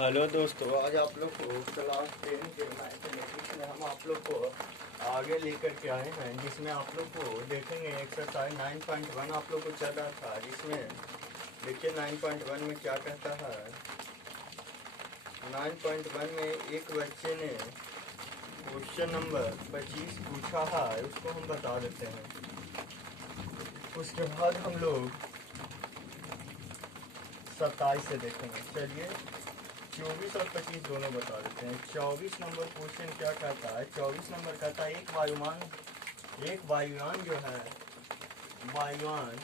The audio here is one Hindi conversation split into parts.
हेलो दोस्तों, आज आप लोग को क्लास 10 के मैथमेटिक्स में हम आप लोग को आगे लेकर के आए हैं, जिसमें आप लोग को देखेंगे एक्सरसाइज 9.1 आप लोग को चल रहा था। जिसमें देखिए 9.1 में क्या कहता है। 9.1 में एक बच्चे ने क्वेश्चन नंबर 25 पूछा है, उसको हम बता देते हैं। उसके बाद हम लोग 27 से देखेंगे। चलिए 24 और 25 दोनों बता देते हैं। 24 नंबर क्वेश्चन क्या कहता है। 24 नंबर कहता है एक वायुयान जो है, वायुयान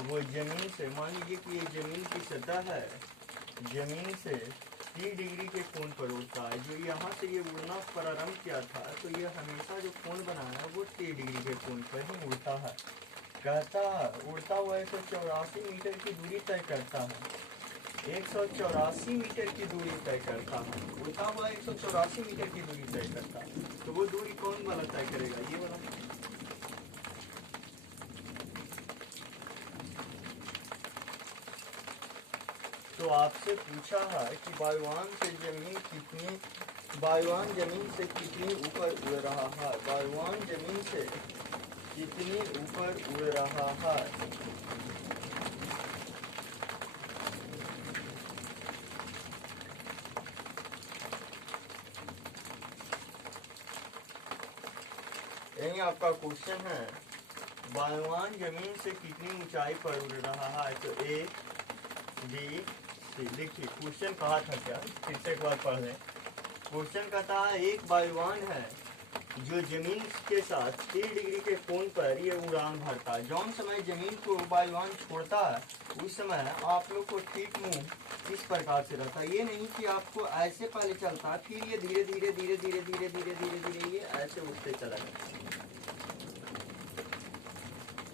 वो जमीन से, मान लीजिए कि ये जमीन की सतह है, जमीन से 30 डिग्री के कोण पर उड़ता है। जो यहाँ से ये उड़ना प्रारंभ किया था, तो ये हमेशा जो कोण बना है वो 30 डिग्री के कोण पर ही उड़ता है। कहता है उड़ता हुआ 184 मीटर की दूरी तय करता है। 184 मीटर की दूरी तय करता है। उड़ता हुआ 184 मीटर की दूरी तय करता है। तो वो दूरी कौन वाला तय करेगा? ये वाला। तो आपसे पूछा है कि वायुयान जमीन से कितनी ऊपर उड़ रहा है। वायुयान जमीन से कितनी ऊपर उड़ रहा है। यही आपका क्वेश्चन है। वायुयान जमीन से कितनी ऊंचाई पर उड़ रहा है। तो ए बी सी। देखिए क्वेश्चन कहा था क्या, फिर से एक बार पढ़ लें। क्वेश्चन कहता है एक वायुयान है जो जमीन के साथ 30 डिग्री के कोण पर ये उड़ान भरता है। जौन समय जमीन को वायुयान छोड़ता है, उस समय आप लोग को ठीक मुंह इस प्रकार से रहता है। ये नहीं कि आपको ऐसे पहले चलता है, फिर ये धीरे धीरे धीरे धीरे धीरे धीरे धीरे धीरे ये ऐसे उठते चला जाता।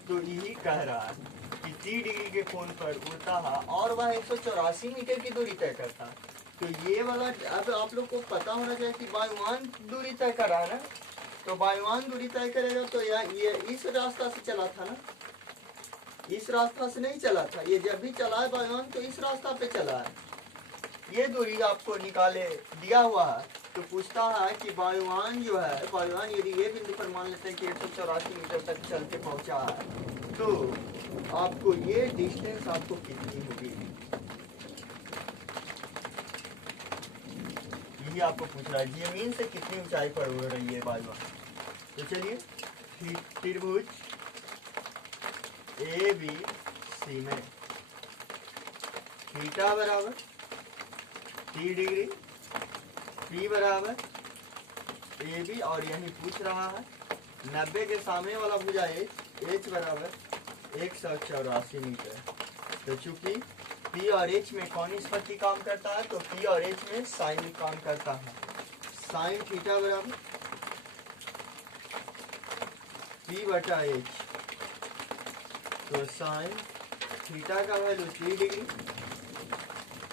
तो यही कह रहा है कि 30 डिग्री के कोण पर उड़ता है और वह 184 मीटर की दूरी तय करता है। तो ये वाला अब आप लोग को पता होना चाहिए कि वायुयान दूरी तय कर रहा है ना। तो वायुयान दूरी तय करेगा तो ये इस रास्ता से चला था ना, इस रास्ता से नहीं चला था। ये जब भी चला है वायुयान तो इस रास्ता पे चला है। ये दूरी आपको निकाले दिया हुआ है। तो पूछता है कि वायुयान जो है, वायुयान यदि ये बिंदु पर मान लेते हैं कि 184 मीटर तक चल के पहुंचा है, तो आपको ये डिस्टेंस आपको कितनी होगी, यही आपको पूछ रहा है। जमीन से कितनी ऊंचाई पर उड़ रही है वायुयान। तो चलिए त्रिभुज ए बी सी में थीटा बराबर 30 डिग्री, पी बराबर ए बी, और यही पूछ रहा है 90 के सामने वाला भुजा एच बराबर 184 मीटर। तो चूंकि पी और एच में कौन निष्पत्ति काम करता है, तो पी और एच में साइन काम करता है। साइन थीटा बराबर पी बटा एच। तो साइन थीटा का वैल्यू 30 डिग्री,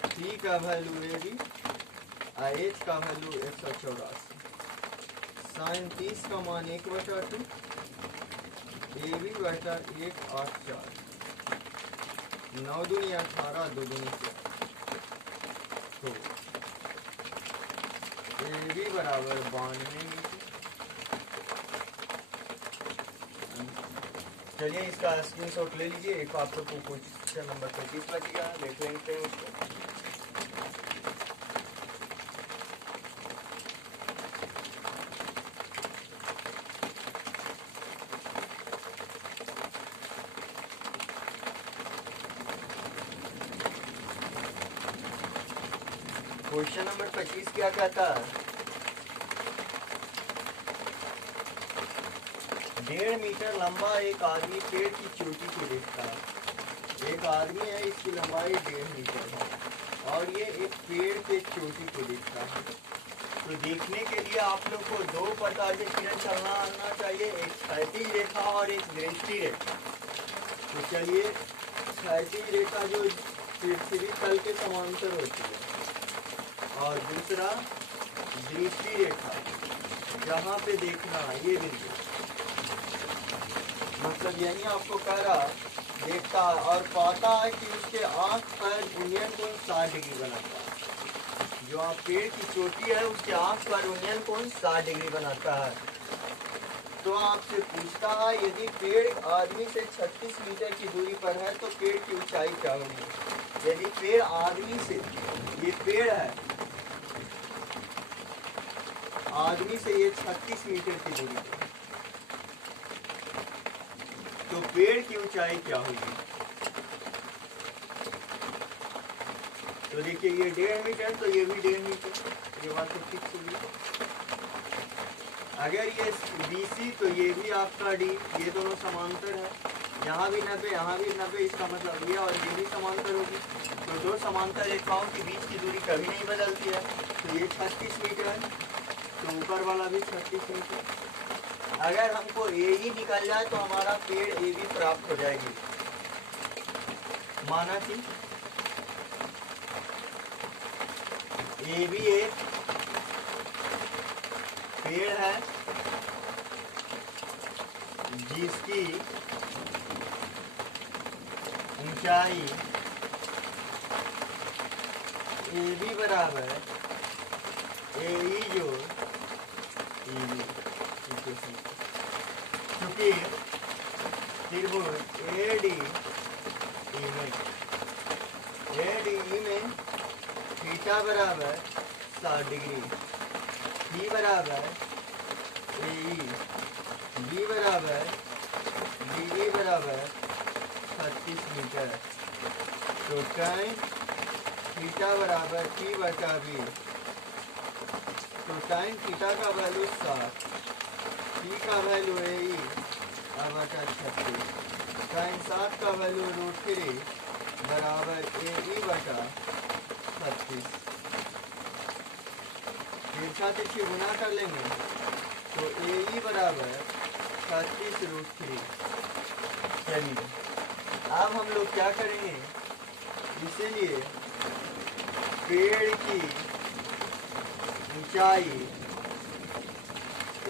पी का वैल्यू ए बी और एच का वैल्यू 184। साइन 30 का मान 1/2, ए बी बटा 1/8। 9 दूनी 18, 2 दूनी 4। तो ए बी बराबर 92 मीटर। चलिए इसका स्क्रीनशॉट ले लीजिए। एक आप लोग को क्वेश्चन नंबर 25 बचेगा, देख लेते हैं उसको। क्वेश्चन नंबर 25 क्या कहता है। 1.5 मीटर लंबा एक आदमी पेड़ की चोटी को देखता है। एक आदमी है, इसकी लंबाई 1.5 मीटर है और ये एक पेड़ के चोटी को देखता है। तो देखने के लिए आप लोग को 2 प्रकार के किरण चलना आना चाहिए, एक क्षैतिज रेखा और एक दृष्टि रेखा। तो चलिए क्षैतिज रेखा जो पृथ्वी तल के समांतर होती है, और दूसरा दृष्टि रेखा जहाँ पे देखना ये बिंदु, मतलब यही आपको कह रहा देखता है और पाता है कि उसके आंख पर यूनियन कोण 60 डिग्री बनाता है। जो आप पेड़ की चोटी है उसके आंख पर यूनियन कोण 60 डिग्री बनाता है। तो आपसे पूछता है यदि पेड़ आदमी से 36 मीटर की दूरी पर है तो पेड़ की ऊंचाई क्या होगी। यदि पेड़ आदमी से, ये पेड़ है आदमी से ये 36 मीटर की दूरी पर, तो पेड़ की ऊंचाई क्या होगी। तो देखिए ये 1.5 मीटर तो ये भी 1.5 मीटर, ये बात तो फिक्स होगी। अगर ये BC तो ये भी आपका D, ये दोनों समांतर है, यहाँ भी 90 यहाँ भी 90, इसका मतलब ये और ये भी समांतर होगी। तो दो समांतर रेखाओं के बीच की दूरी कभी नहीं बदलती है। तो ये 36 मीटर है, तो ऊपर वाला भी 36 मीटर। अगर हमको AE निकल जाए तो हमारा पेड़ AB प्राप्त हो जाएगी। माना कि AB एक पेड़ है जिसकी ऊंचाई AB बराबर AE जोड़ EB। क्योंकि त्रिभुज ADE में थीटा बराबर 60 डिग्री, B बराबर AE, B बराबर DE बराबर 36 मीटर। तो टाइम थीटा बराबर T बटा B। तो टाइम थीटा का वैल्यू 60, T का वैल्यू AE बटा 36, टाइम 60 का वैल्यू √3 बराबर AE बटा 36। तिरछा तिरछी गुना कर लेंगे तो AE बराबर 36√3। चलिए अब हम लोग क्या करेंगे, इसीलिए पेड़ की ऊंचाई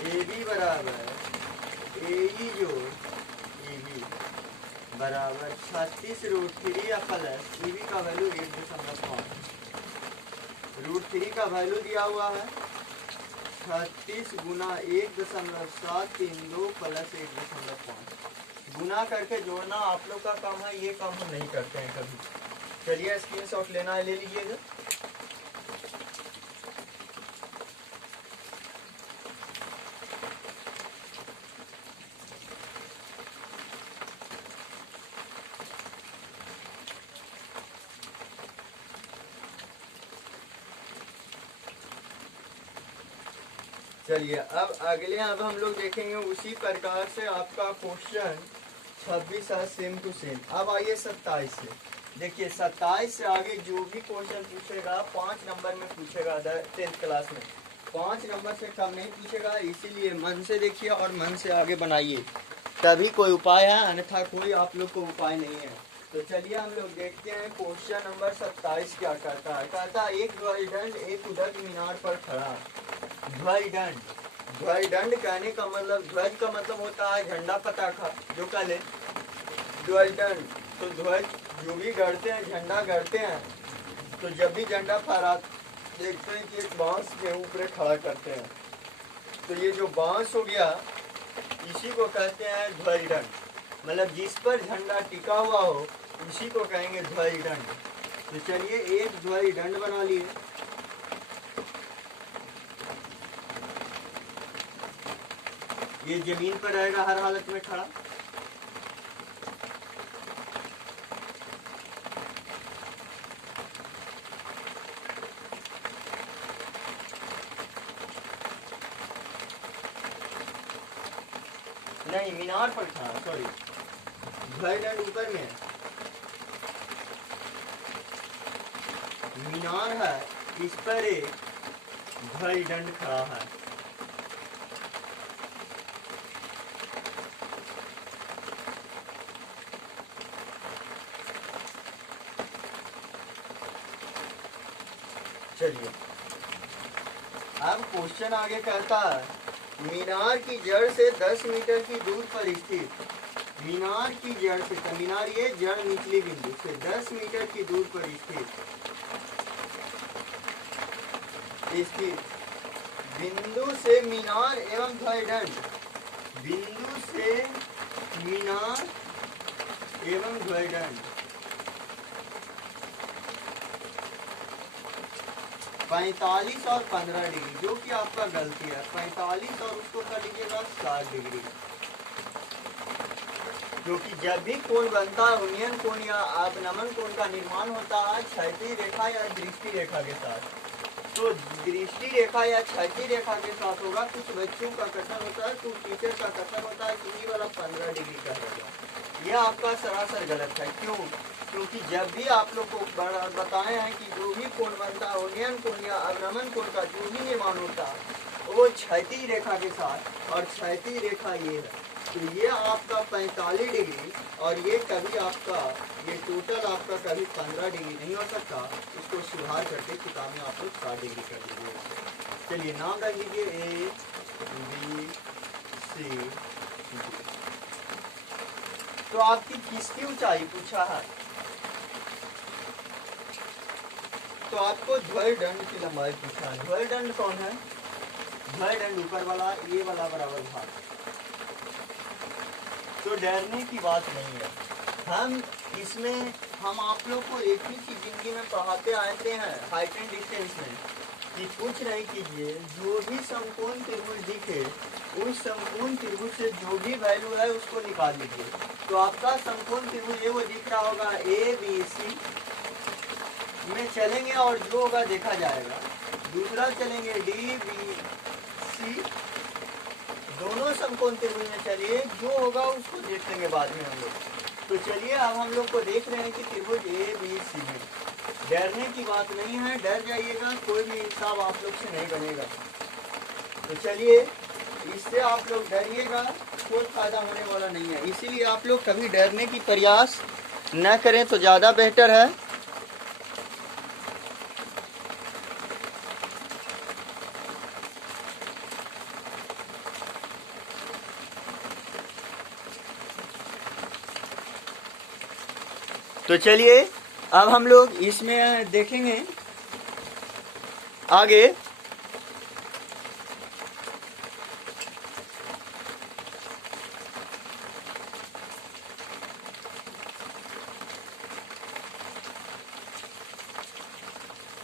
AB बराबर AE जोड़ EB बराबर 36√3 या प्लस EB का वैल्यू 1.5। √3 का वैल्यू दिया हुआ है 36 गुना 1.732 प्लस 1.5। गुना करके जोड़ना आप लोग का काम है, ये काम हम नहीं करते हैं कभी। चलिए स्क्रीनशॉट लेना है, ले लीजिएगा। चलिए अब अगले अब हम लोग देखेंगे उसी प्रकार से आपका क्वेश्चन 26 है सेम टू सेम। अब आइए 27 से। देखिए 27 से आगे जो भी क्वेश्चन पूछेगा 5 नंबर में पूछेगा 10th क्लास में, 5 नंबर से कम नहीं पूछेगा। इसीलिए मन से देखिए और मन से आगे बनाइए, तभी कोई उपाय है, अन्यथा कोई आप लोग को उपाय नहीं है। तो चलिए हम लोग देखते हैं क्वेश्चन नंबर 27 क्या कहता है। कहता है एक ध्वजदंड एक उदक मीनार पर खड़ा। ध्वजदंड, ध्वजदंड कहने का मतलब, ध्वज का मतलब होता है झंडा पताखा, जो कल है ध्वजदंड। तो ध्वज जो भी गढ़ते हैं, झंडा गढ़ते हैं, तो जब भी झंडा फहरा देखते हैं कि एक बांस के ऊपर खड़ा करते हैं। तो ये जो बांस हो गया इसी को कहते हैं ध्वजदंड, मतलब जिस पर झंडा टिका हुआ हो उसी को कहेंगे ध्वजदंड। तो चलिए एक ध्वजदंड बना लिए। ये जमीन पर रहेगा हर हालत में खड़ा। नहीं, मीनार पर खड़ा, सॉरी, ध्वजदंड ऊपर में है, मीनार है, इस पर एक ध्वजदंड खड़ा है। चलिए अब क्वेश्चन आगे कहता है मीनार की जड़ से 10 मीटर की दूर पर स्थित, मीनार की जड़ से, तो मीनार ये जड़ निचली बिंदु से 10 मीटर की दूर पर स्थित इसकी बिंदु से मीनार एवं ध्वजदंड, बिंदु से मीनार एवं ध्वजदंड 45 और 15 डिग्री, जो कि आपका गलती है। 45 और उसको कर लीजिएगा 60 डिग्री, क्योंकि जब भी कोण बनता है उन्नयन कोण या अवनमन कोण का निर्माण होता है क्षैतिज रेखा या दृष्टि रेखा के साथ। तो दृष्टि रेखा या क्षैतिज रेखा के साथ होगा। कुछ बच्चों का कथन होता है, कुछ टीचर का कथन होता है कि ये वाला 15 डिग्री का होगा। यह आपका सरासर गलत है। क्यों? क्योंकि जब भी आप लोग को बताए हैं कि जो भी कोण बनता है उन्नयन कोण या अवनमन कोण का जो भी निर्माण होता है वो क्षैतिज रेखा के साथ, और क्षैतिज रेखा ये है। तो ये आपका 45 डिग्री और ये कभी आपका ये टोटल आपका कभी 15 डिग्री नहीं हो सकता। इसको सुधार करके किताब में आप लोग 60 डिग्री कर लीजिए। चलिए नाम रख लीजिए ए बी सी डी। तो आपकी किसकी ऊंचाई पूछा है, तो आपको ध्वजदंड की लंबाई पूछा है। ध्वजदंड कौन है? ध्वजदंड ऊपर वाला, ये वाला बराबर भाग। तो डरने की बात नहीं है। हम आप लोग को एक ही चीज जिंदगी में पढ़ाते आते हैं हाइट एंड डिस्टेंस में कि कुछ नहीं कीजिए, जो भी समकोण त्रिभुज दिखे उस समकोण त्रिभुज से जो भी वैल्यू है उसको निकाल लीजिए। तो आपका समकोण त्रिभुज ये वो दिख रहा होगा ए बी सी में चलेंगे और जो होगा देखा जाएगा। दूसरा चलेंगे डी बी सी, दोनों समकोण त्रिभुज में चलिए, जो होगा उसको देख लेंगे बाद में हम लोग। तो चलिए अब हम लोग को देख रहे हैं कि त्रिभुज ए बी सी में डरने की बात नहीं है। डर जाइएगा कोई भी हिसाब आप लोग से नहीं बनेगा। तो चलिए इससे आप लोग डरिएगा, कोई फायदा होने वाला नहीं है। इसीलिए आप लोग कभी डरने की प्रयास न करें तो ज़्यादा बेहतर है। तो चलिए अब हम लोग इसमें देखेंगे आगे।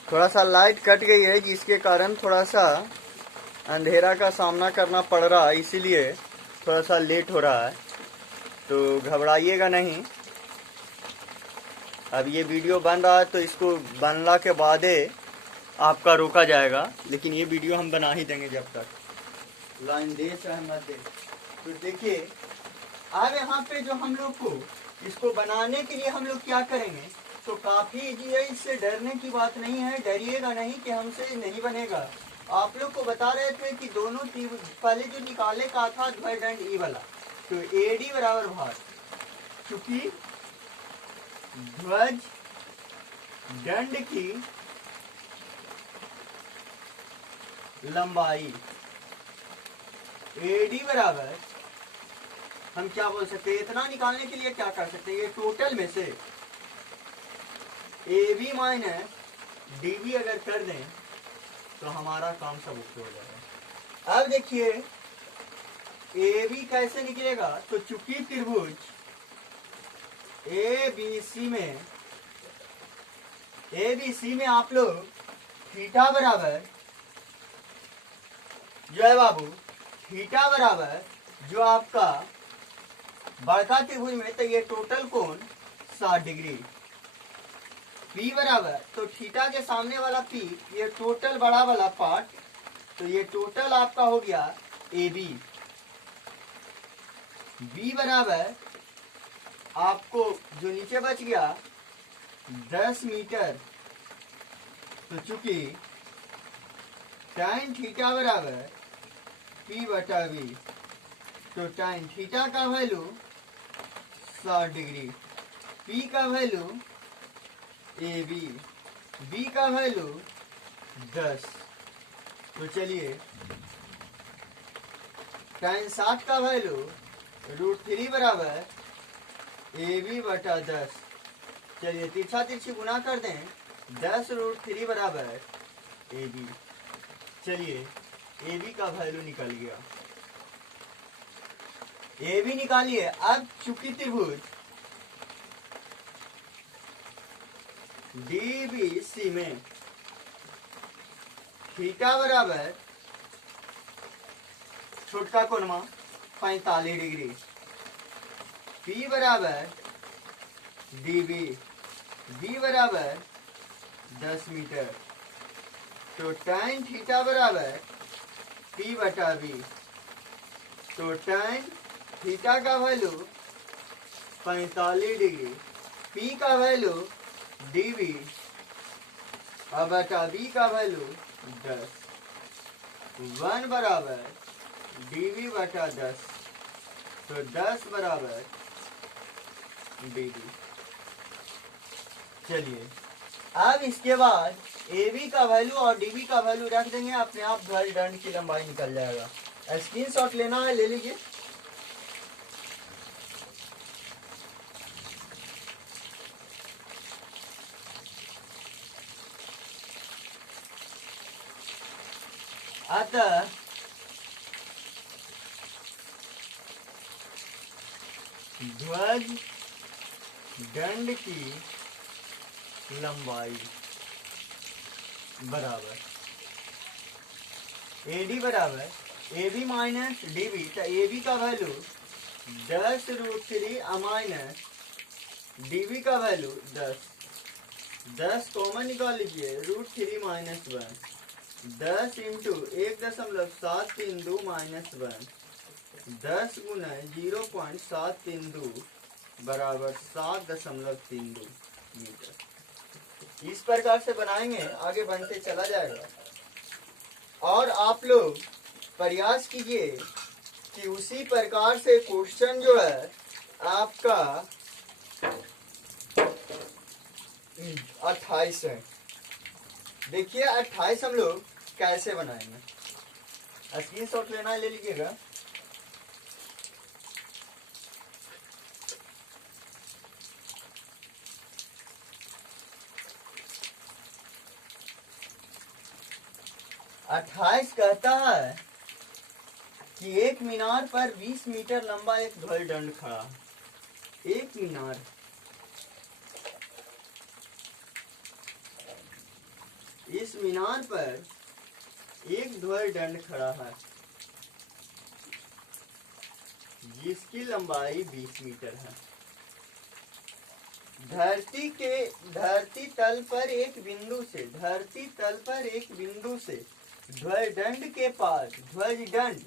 थोड़ा सा लाइट कट गई है जिसके कारण थोड़ा सा अंधेरा का सामना करना पड़ रहा है, इसीलिए थोड़ा सा लेट हो रहा है। तो घबराइएगा नहीं। अब ये वीडियो बन रहा है तो इसको बनला के बाद आपका रोका जाएगा, लेकिन ये वीडियो हम बना ही देंगे जब तक लाइन दे चाहे मत दे। तो देखिए अब यहाँ पे जो हम लोग को इसको बनाने के लिए हम लोग क्या करेंगे, तो काफी इजी है, इससे डरने की बात नहीं है। डरिएगा नहीं कि हमसे नहीं बनेगा। आप लोग को बता रहे थे कि दोनों पहले जो निकाले का था ध्वजदंड ई वाला, तो एडी बराबर भार, क्योंकि ध्वज दंड की लंबाई एडी बराबर, हम क्या बोल सकते हैं, इतना निकालने के लिए क्या कर सकते हैं, ये टोटल में से A B minus D B अगर कर दें तो हमारा काम सब ओके हो जाएगा। अब देखिए ए बी कैसे निकलेगा, तो चूंकि त्रिभुज ए बी सी में आप लोग थीटा बराबर जो है बाबू, थीटा बराबर जो आपका बड़का त्रिभुज में, तो ये टोटल कोण 60 डिग्री। पी बराबर, तो थीटा के सामने वाला पी, ये टोटल बड़ा वाला पार्ट, तो ये टोटल आपका हो गया ए बी। बी बराबर आपको जो नीचे बच गया 10 मीटर, तो चूंकि tan थीटा बराबर P बटा V, तो tan थीटा का वैल्यू 60 डिग्री, P का वैल्यू AB, B का वैल्यू 10। तो चलिए tan 60 का वैल्यू √3 बराबर AB बटा 10। चलिए तिरछा तिरछी गुना कर दें, 10 √3 बराबर AB। चलिए ए बी का वैल्यू निकल गया, ए बी निकालिए। अब चूंकि त्रिभुज डी बी सी में थीटा बराबर छोटका कोणमा 45 डिग्री, पी बराबर डी बी, बी बराबर 10 मीटर, तो tan थीटा बराबर पी बटा बी, तो tan थीटा का वैल्यू 45 डिग्री, पी का वैल्यू डीबी और बटा बी का वैल्यू 10, 1 बराबर डीबी बटा 10, तो 10 बराबर डीबी। चलिए अब इसके बाद ए बी का वैल्यू और डी बी का वैल्यू रख देंगे, अपने आप ध्वज दंड की लंबाई निकल जाएगा। स्क्रीनशॉट लेना है ले लीजिए। अतः ध्वज दंड की लंबाई बराबर AD बराबर AB माइनस DB, तो AB का वैल्यू 10√3 माइनस DB का वैल्यू 10, 10 कॉमन निकाल लीजिए, √3 माइनस 1, 10 इंटू 1.732 माइनस 1, 10 गुना 0.732 बराबर 7.32 मीटर। इस प्रकार से बनाएंगे, आगे बढ़ते चला जाएगा। और आप लोग प्रयास कीजिए कि उसी प्रकार से क्वेश्चन जो है आपका 28 है। देखिए 28 हम लोग कैसे बनाएंगे, स्क्रीनशॉट लेना है ले लीजिएगा। अट्ठाईस कहता है कि एक मीनार पर 20 मीटर लंबा एक ध्वज दंड खड़ा है। एक मीनार, इस मीनार पर एक ध्वज दंड खड़ा है जिसकी लंबाई 20 मीटर है। धरती तल पर एक बिंदु से ध्वज दंड के पास, ध्वज दंड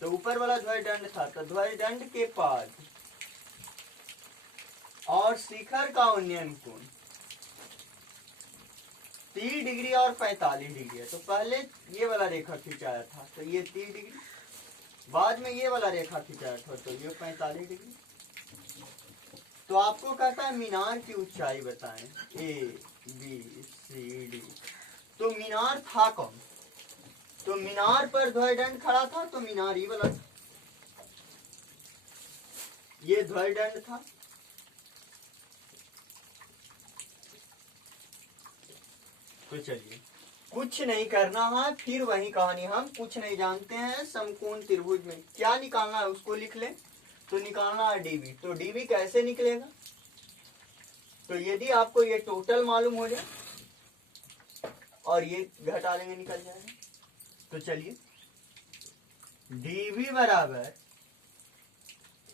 तो ऊपर वाला ध्वज दंड था, तो ध्वज दंड के पास और शिखर का उन्नयन कोण 30 डिग्री और 45 डिग्री है। तो पहले ये वाला रेखा खिंचाया था, तो ये 30 डिग्री, बाद में ये वाला रेखा खिंचाया था, तो ये 45 डिग्री। तो आपको कहता है मीनार की ऊंचाई बताएं, ABCD। तो मीनार था कौन? तो मीनार पर ध्वज दंड खड़ा था, तो मीनार ही वाला था, ये ध्वज दंड था। तो चलिए कुछ नहीं करना है, फिर वही कहानी, हम कुछ नहीं जानते हैं। समकोण त्रिभुज में क्या निकालना है उसको लिख लें। तो निकालना है डीबी, तो डीबी कैसे निकलेगा? तो यदि आपको ये टोटल मालूम हो जाए और ये घटा लेंगे निकल जाएगा। तो चलिए डीबी बराबर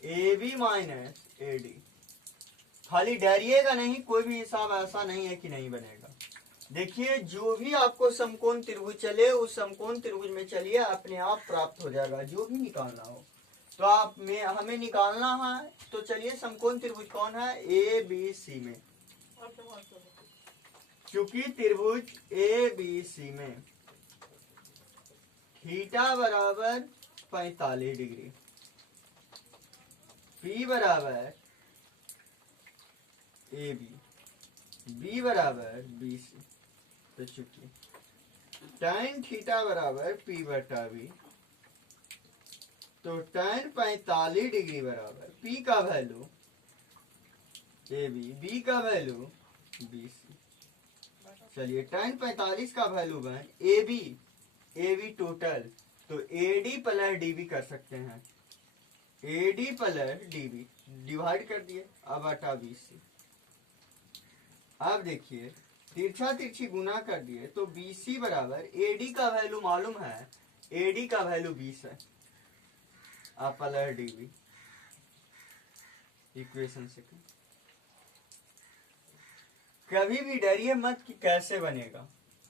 AB माइनस AD। खाली डरिएगा नहीं, कोई भी हिसाब ऐसा नहीं है कि नहीं बनेगा। देखिए जो भी आपको समकोण त्रिभुज चले, उस समकोण त्रिभुज में चलिए, अपने आप प्राप्त हो जाएगा जो भी निकालना हो। तो हमें निकालना है, तो चलिए समकोण त्रिभुज कौन है? ABC में, क्योंकि त्रिभुज ABC में थीटा बराबर 45 डिग्री, P बराबर AB, B बराबर BC। तो चुकी tan थीटा बराबर P बटा B, तो tan 45 डिग्री बराबर P का वैल्यू AB, B का वैल्यू BC। चलिए tan 45 का वैल्यू बन AB AB टोटल, तो AD प्लस DB कर सकते हैं, AD प्लस DB डिवाइड कर दिए, अब बटा BC। अब देखिए तिरछा तिरछी गुना कर दिए तो BC बराबर AD का वैल्यू मालूम है, AD का वैल्यू 20 है, अब प्लस DB इक्वेशन सेकंड। कभी भी डरिए मत कि कैसे बनेगा,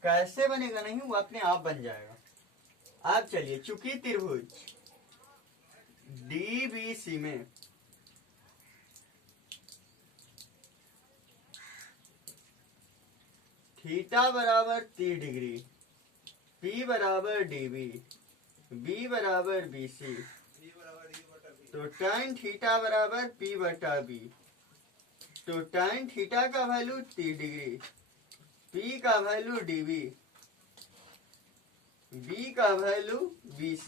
कैसे बनेगा नहीं, वो अपने आप बन जाएगा। अब चलिए चूंकि त्रिभुज DBC में थीटा बराबर 30 डिग्री, P बराबर DB, B बराबर BC, तो tan थीटा बराबर P बटा B, तो tan थीटा का वैल्यू 30 डिग्री, P का वैल्यू DB, B का वैल्यू BC,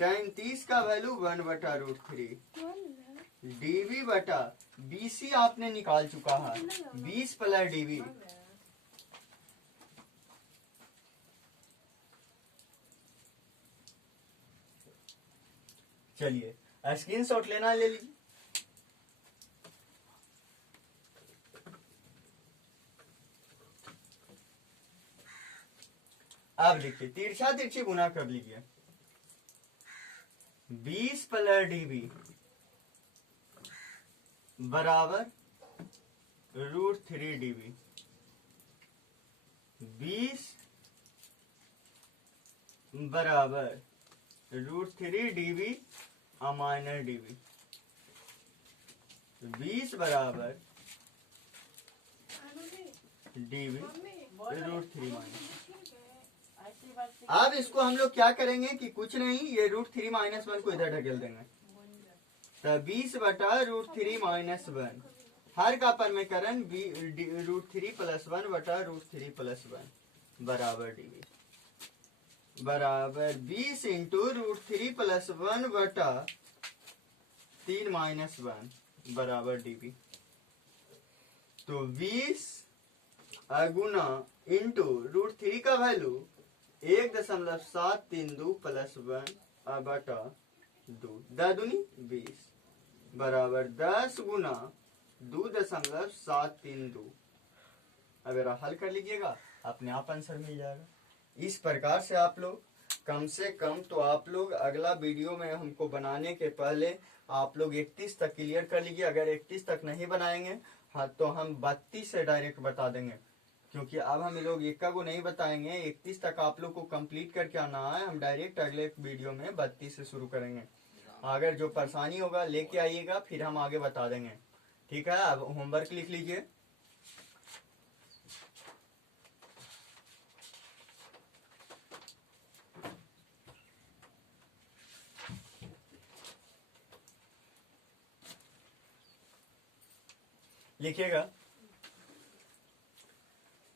tan 30 का वैल्यू 1/√3, DB बटा BC आपने निकाल चुका है, 20 प्लस DB। चलिए स्क्रीनशॉट लेना ले लीजिए। अब देखिए तिरछा तिरछी गुना कर लीजिए, 20 प्लस DB बराबर √3 DB, 20 बराबर √3 DB माइनस DB, 20 बराबर DB √3 माइनस। अब इसको हम लोग क्या करेंगे कि कुछ नहीं, ये √3 माइनस 1 को इधर ढकेल देंगे, तो 20 बटा √3 माइनस 1, हर का परमेकरण √3 प्लस 1 बटा √3 प्लस 1 बराबर DB बराबर 20 इंटू √3 प्लस 1 बटा 3 माइनस 1 बराबर DB। तो 20 गुना इंटू √3 का वैल्यू 1.732 प्लस 1 बटा 2, 10 दूनी 20 बराबर 10 गुना 2.732। अगर हल कर लीजिएगा अपने आप आंसर मिल जाएगा। इस प्रकार से आप लोग कम से कम तो आप लोग अगला वीडियो में हमको बनाने के पहले आप लोग 31 तक क्लियर कर लीजिए। अगर 31 तक नहीं बनाएंगे हाँ तो हम 32 से डायरेक्ट बता देंगे, क्योंकि अब हम लोग एक को नहीं बताएंगे। 31 तक आप लोग को कंप्लीट करके आना है, हम डायरेक्ट अगले वीडियो में 32 से शुरू करेंगे। अगर जो परेशानी होगा लेके आइएगा, फिर हम आगे बता देंगे। ठीक है, अब होमवर्क लिख लीजिए। लिखिएगा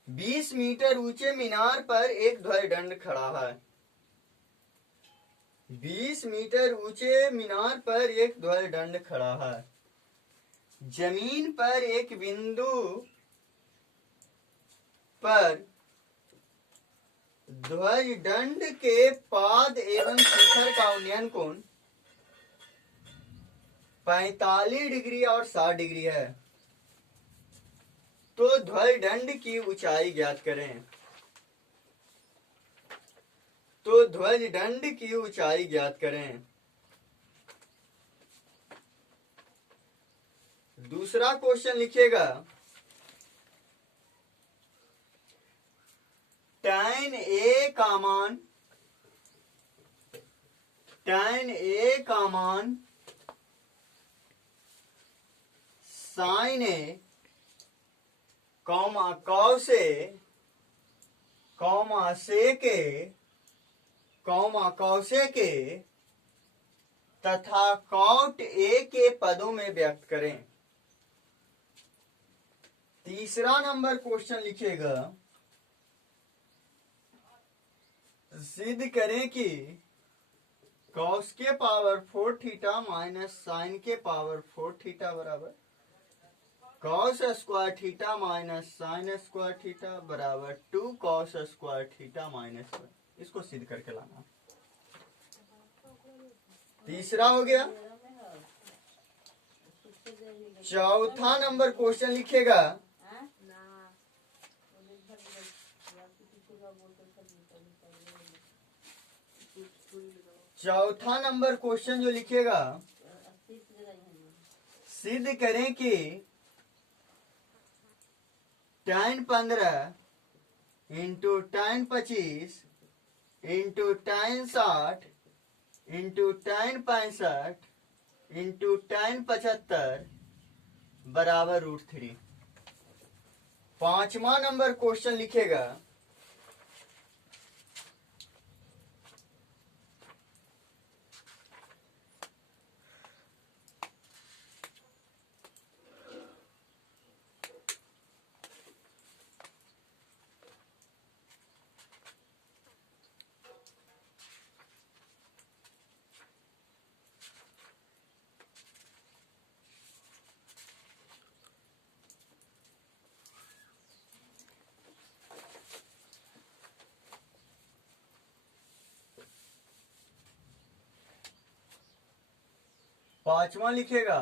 20 मीटर ऊंचे मीनार पर एक ध्वजदंड खड़ा है। 20 मीटर ऊंचे मीनार पर एक ध्वजदंड खड़ा है। जमीन पर एक बिंदु पर ध्वजदंड के पाद एवं शिखर का उन्नयन कोण 45 डिग्री और 60 डिग्री है। तो ध्वजदंड की ऊंचाई ज्ञात करें। तो ध्वजदंड की ऊंचाई ज्ञात करें। दूसरा क्वेश्चन लिखिएगा tan A का मान sin A cos A cos A के तथा cot A के पदों में व्यक्त करें। तीसरा नंबर क्वेश्चन लिखिएगा सिद्ध करें कि cos के पावर 4 थीटा माइनस साइन के पावर 4 थीटा बराबर cos square theta minus sine square theta बराबर 2 कॉस स्क्वायर थीटा माइनस 1। इसको सिद्ध करके लाना। तीसरा हो गया। चौथा नंबर क्वेश्चन लिखेगा, चौथा नंबर क्वेश्चन जो लिखेगा, सिद्ध करें कि tan 15 into tan 25 into tan 60 into tan 65 into tan 75 बराबर √3। पांचवा नंबर क्वेश्चन लिखेगा, पांचवा लिखेगा,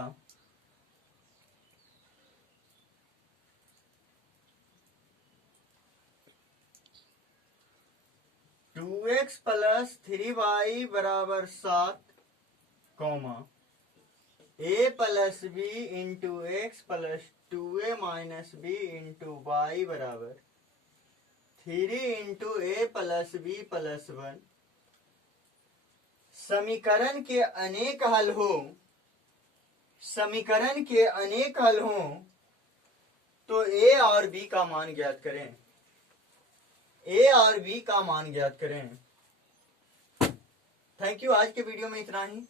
टू एक्स प्लस 3y बराबर 7 comma a plus B into X plus 2a minus B into Y बराबर 3 into a plus B plus 1। समीकरण के अनेक हल हो, समीकरण के अनेक हल हो तो a और b का मान ज्ञात करें। a और b का मान ज्ञात करें। Thank you. आज के वीडियो में इतना ही।